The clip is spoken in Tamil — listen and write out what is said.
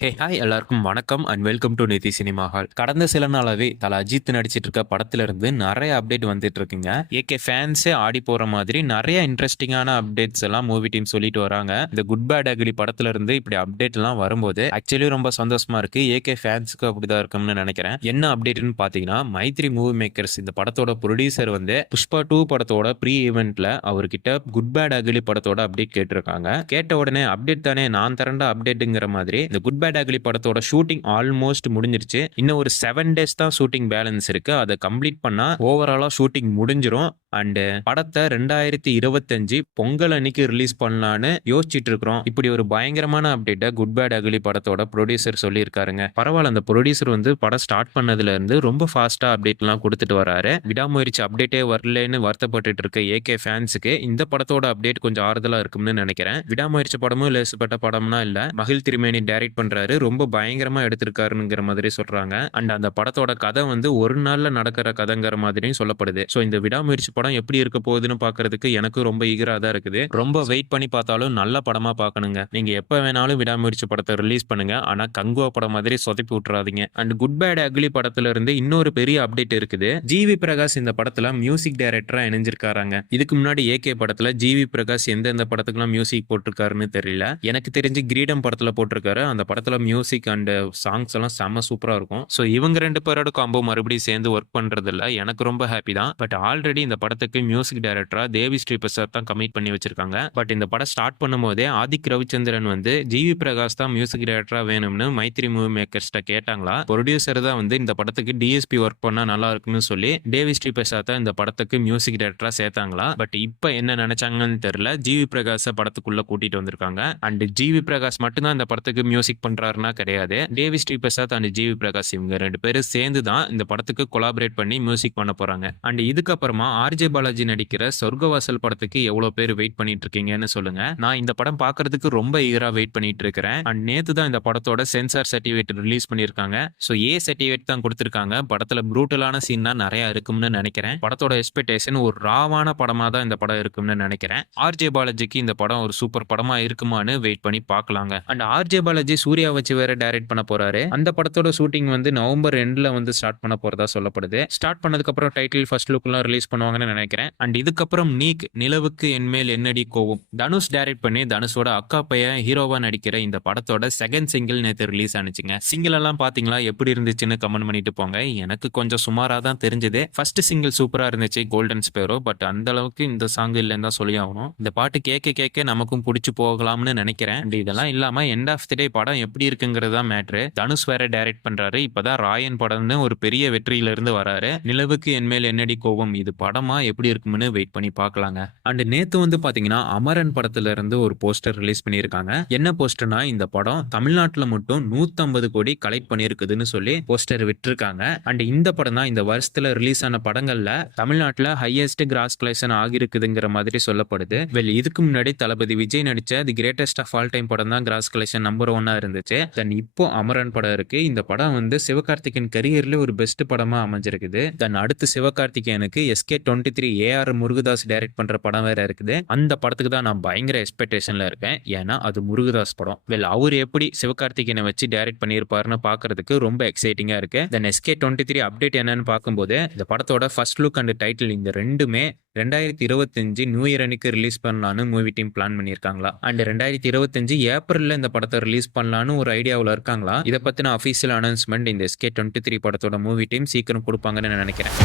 ஹாய் எல்லாருக்கும் வணக்கம் அண்ட் வெல்கம் டு நிதி சினிமா ஹால். கடந்த சில நாளாவே தல அஜித் நடிச்சிட்டு இருக்க படத்துல இருந்து நிறைய அப்டேட் வந்துட்டு இருக்குங்க. ஏகே ஃபேன்ஸே ஆடி போற மாதிரி நிறைய இன்ட்ரெஸ்டிங்கான அப்டேட்ஸ் எல்லாம் மூவி டீம் சொல்லிட்டு வராங்க. இந்த குட் பேட் அக்லி படத்துல இருந்து இப்படி அப்டேட் எல்லாம் வரும்போது ஆக்சுவலி ரொம்ப சந்தோஷமா இருக்கு. ஏகே ஃபேன்ஸுக்கு அப்படிதான் இருக்கும்னு நினைக்கிறேன். என்ன அப்டேட்னு பாத்தீங்கன்னா, மைத்ரி மூவி மேக்கர்ஸ் இந்த படத்தோட ப்ரொடியூசர் வந்து புஷ்பா 2 படத்தோட ப்ரீ ஈவெண்ட்ல அவர்கிட்ட குட் பேட் அக்லி படத்தோட அப்டேட் கேட்டிருக்காங்க. கேட்ட உடனே அப்டேட் தானே, நான் தரண்ட அப்டேட்டுங்கிற மாதிரி இந்த குட் பேட் அக்லி படத்தோட ஷூட்டிங் ஆல்மோஸ்ட் முடிஞ்சிருச்சு. இன்னும் ஒரு 7 டேஸ் தான் ஷூட்டிங் பேலன்ஸ் இருக்கு. அதை கம்ப்ளீட் பண்ணா ஓவராலா ஷூட்டிங் முடிஞ்சிரும். அண்ட் படத்தை 2025 பொங்கல் அன்னைக்கு ரிலீஸ் பண்ணலான்னு யோசிச்சுட்டு இருக்கிறோம். இப்படி ஒரு பயங்கரமான அப்டேட்டை குட் பேட் அக்லி படத்தோட ப்ரொடியூசர் சொல்லியிருக்காருங்க. பரவாயில்ல, அந்த ப்ரொடியூசர் வந்து படம் ஸ்டார்ட் பண்ணதுல இருந்து ரொம்ப ஃபாஸ்டா அப்டேட் எல்லாம் கொடுத்துட்டு வராரு. விடாமுயற்சி அப்டேட்டே வரலன்னு வருத்தப்பட்டு இருக்க ஏகே ஃபேன்ஸுக்கு இந்த படத்தோட அப்டேட் கொஞ்சம் ஆறுதலா இருக்கும்னு நினைக்கிறேன். விடாமுயற்சி படமும் லேசுப்பட்ட படம்னா இல்ல, மகிழ் திருமேனி டைரக்ட் பண்றாரு, ரொம்ப பயங்கரமா எடுத்திருக்காருங்கிற மாதிரி சொல்றாங்க. அண்ட் அந்த படத்தோட கதை வந்து ஒரு நாள்ல நடக்கிற கதைங்கிற மாதிரியும் சொல்லப்படுது. ஸோ இந்த விடாமுயற்சி படம் எப்படி இருக்க போகுதுன்னு பாக்குறதுக்கு எனக்கு ரொம்ப ஈகரா தான் இருக்குது. ரொம்ப வெயிட் பண்ணி பார்த்தாலும் நல்ல படமா பார்க்கணுங்க. நீங்க எப்ப வேணாலும் விடாமுயற்சி படத்தை ரிலீஸ் பண்ணுங்க, ஆனா கங்குவா படம் மாதிரி சொதப்பி விட்டுறாதீங்க. அண்ட் குட் பேட் அக்லி படத்துல இருந்து இன்னொரு பெரிய அப்டேட் இருக்குது. ஜிவி பிரகாஷ் இந்த படத்துல மியூசிக் டைரக்டரா இணைஞ்சிருக்காராங்க. இதுக்கு முன்னாடி ஏகே படத்துல ஜிவி பிரகாஷ் எந்தெந்த படத்துக்குலாம் மியூசிக் போட்டிருக்காருன்னு தெரியல. எனக்கு தெரிஞ்சு கிரீடம் படத்துல போட்டிருக்காரு. அந்த படத்துல மியூசிக் அண்ட் சாங்ஸ் எல்லாம் செம்ம சூப்பரா இருக்கும். ஸோ இவங்க ரெண்டு பேரோட காம்போ மறுபடியும் சேர்ந்து ஒர்க் பண்றதுல எனக்கு ரொம்ப ஹாப்பி தான். பட் ஆல்ரெடி இந்த படத்துக்கு மியூசிக் டைரக்டரா தேவி ஸ்ரீ பிரசாத் தான் கமிட் பண்ணி வச்சிருக்காங்க. பட் இந்த படம் ஸ்டார்ட் பண்ணும் போதே ஆதிக் ரவிச்சந்திரன் வந்து ஜிவி பிரகாஷ் தான் மியூசிக் டைரக்டரா வேணும்னு மைத்ரி மூவி மேக்கர்ஸ்ட கேட்டாங்களா. ப்ரொடியூசர் தான் வந்து இந்த படத்துக்கு டிஎஸ்பி ஒர்க் பண்ணா நல்லா இருக்குன்னு சொல்லி தேவி ஸ்ரீ பிரசாத் இந்த படத்துக்கு மியூசிக் டைரக்டரா சேர்த்தாங்களா. பட் இப்ப என்ன நினைச்சாங்கன்னு தெரியல, ஜிவி பிரகாஷ் படத்துக்குள்ள கூட்டிட்டு வந்திருக்காங்க. அண்ட் ஜிவி பிரகாஷ் மட்டும்தான் இந்த படத்துக்கு மியூசிக் பண்றாருன்னா கிடையாது. தேவி ஸ்ரீ பிரசாத் அண்ட் ஜிவி பிரகாஷ் இவங்க ரெண்டு பேரும் சேர்ந்து தான் இந்த படத்துக்கு கொலாபரேட் பண்ணி மியூசிக் பண்ண போறாங்க. அண்ட் இதுக்கப்புறமா ஆர்ஜே பாலாஜி நடிக்கிற சொர்க்கவாசல் படத்துக்கு எவ்வளவு பேர் வெயிட் பண்ணிட்டு இருக்கீங்கன்னு சொல்லுங்க. நான் இந்த படம் பார்க்கறதுக்கு ரொம்ப ஈகரா வெயிட் பண்ணிட்டு இருக்கிறேன். அண்ட் நேத்து தான் இந்த படத்தோட சென்சார் சர்டிபிகேட் ரிலீஸ் பண்ணிருக்காங்க. ஸோ ஏ சர்டிபிகேட் தான் கொடுத்திருக்காங்க. படத்துல ப்ரூட்டலான சீன் தான் நிறைய இருக்கும்னு நினைக்கிறேன். படத்தோட எக்ஸ்பெக்டேஷன் ஒரு ராவான படமா தான் இந்த படம் இருக்கும்னு நினைக்கிறேன். ஆர்ஜே பாலாஜிக்கு இந்த படம் ஒரு சூப்பர் படமா இருக்குமான்னு வெயிட் பண்ணி பார்க்கலாங்க. அண்ட் ஆர்ஜே பாலாஜி சூர்யா வச்சு வேற டைரக்ட் பண்ண போறாரு. அந்த படத்தோட ஷூட்டிங் வந்து நவம்பர் எண்ட்ல வந்து ஸ்டார்ட் பண்ண போறதா சொல்லப்படுது. ஸ்டார்ட் பண்ணதுக்கு அப்புறம் டைட்டில் ஃபர்ஸ்ட் லுக் எல்லாம் ரிலீஸ் பண்ணுவாங்கன்னு நினைக்கிறேன். அண்ட் இதுக்கப்புறம் நீக் நிலவுக்கு என்மேல் என்னடி கோவம் தனுஷ் டைரக்ட் பண்ணி தனுஷோட அக்கா பையன் ஹீரோவா நடிக்கிற இந்த படத்தோட செகண்ட் சிங்கிள் நேற்று ரிலீஸ் ஆனிச்சுங்க. சிங்கிள் எல்லாம் பாத்தீங்களா, எப்படி இருந்துச்சுன்னு கமெண்ட் பண்ணிட்டு போங்க. எனக்கு கொஞ்சம் சுமாரா தான் தெரிஞ்சது. ஃபர்ஸ்ட் சிங்கிள் சூப்பரா இருந்துச்சு, கோல்டன் ஸ்பேரோ. பட் அந்த அளவுக்கு இந்த சாங் இல்லைன்னு தான் சொல்லி ஆகணும். இந்த பாட்டு கேட்க கேட்க நமக்கும் பிடிச்சு போகலாம்னு நினைக்கிறேன். அண்ட் இதெல்லாம் இல்லாம எண்ட் ஆஃப் தி டே படம் எப்படி இருக்குங்கிறது தான் மேட்ரு. தனுஷ் வேற டைரக்ட் பண்றாரு. இப்பதான் ராயன் படம்னு ஒரு பெரிய வெற்றியில இருந்து வராரு. நிலவுக்கு என்மேல் என்னடி கோவம் இது படமா எப்படி இருக்கும்னு வெயிட் பண்ணி பார்க்கலாங்க. அண்ட் நேத்து வந்து பாத்தீங்கன்னா அமரன் படத்துல இருந்து ஒரு போஸ்டர் ரிலீஸ் பண்ணியிருக்காங்க. என்ன போஸ்டர்னா, இந்த படம் தமிழ்நாட்டுல மட்டும் 150 கோடி கலெக்ட் பண்ணிருக்குதுன்னு சொல்லி போஸ்டர் விட்டுருக்காங்க. அண்ட் இந்த படம் தான் இந்த வருஷத்துல ரிலீஸ் ஆன படங்கள்ல தமிழ்நாட்டுல ஹையஸ்ட் கிராஸ் கலெக்ஷன் ஆகிருக்குதுங்கிற மாதிரி சொல்லப்படுது. வெல், இதுக்கு முன்னாடி தளபதி விஜய் நடிச்ச the greatest of all time படம் தான் கிராஸ் கலெக்ஷன் நம்பர் 1 இருந்துச்சு. தென் இப்போ அமரன் படம் இருக்கு. இந்த படம் வந்து சிவகார்த்திகேயன் கரியர்ல ஒரு பெஸ்ட் படமா அமைஞ்சிருக்குது. தென் அடுத்து சிவகார்த்திகேயனுக்கு SK23 AR முருகதாஸ் டைரக்ட் பண்ற படம் வேற இருக்குது. அந்த படத்துக்கு தான் நான் பயங்கர எக்ஸ்பெக்டேஷன்ல இருக்கேன். ஏன்னா அது முருகதாஸ் படம். வெல், அவர் எப்படி சிவகார்த்திகேயனை வச்சு டைரக்ட் பண்ணியிருப்பாருன்னு பாக்குறதுக்கு ரொம்ப எக்ஸைட்டிங்கா இருக்கு. தென் SK23 அப்டேட் என்னன்னு பார்க்கும்போது இந்த படத்தோட ஃபர்ஸ்ட் லுக் அண்ட் டைட்டில் இந்த ரெண்டுமே 2025 நியூ இயர் அன்னைக்கு ரிலீஸ் பண்ணலான்னு மூவி டீம் பிளான் பண்ணியிருக்காங்களா. அண்ட் 2025 ஏப்ரல்ல இந்த படத்தை ரிலீஸ் பண்ணலான்னு ஒரு ஐடியாவில் இருக்காங்களா. இதை பத்தின அஃபீஷியல் அனௌன்ஸ்மெண்ட் இந்த SK23 படத்தோட மூவி டீம் சீக்கிரம் கொடுப்பாங்கன்னு நினைக்கிறேன்.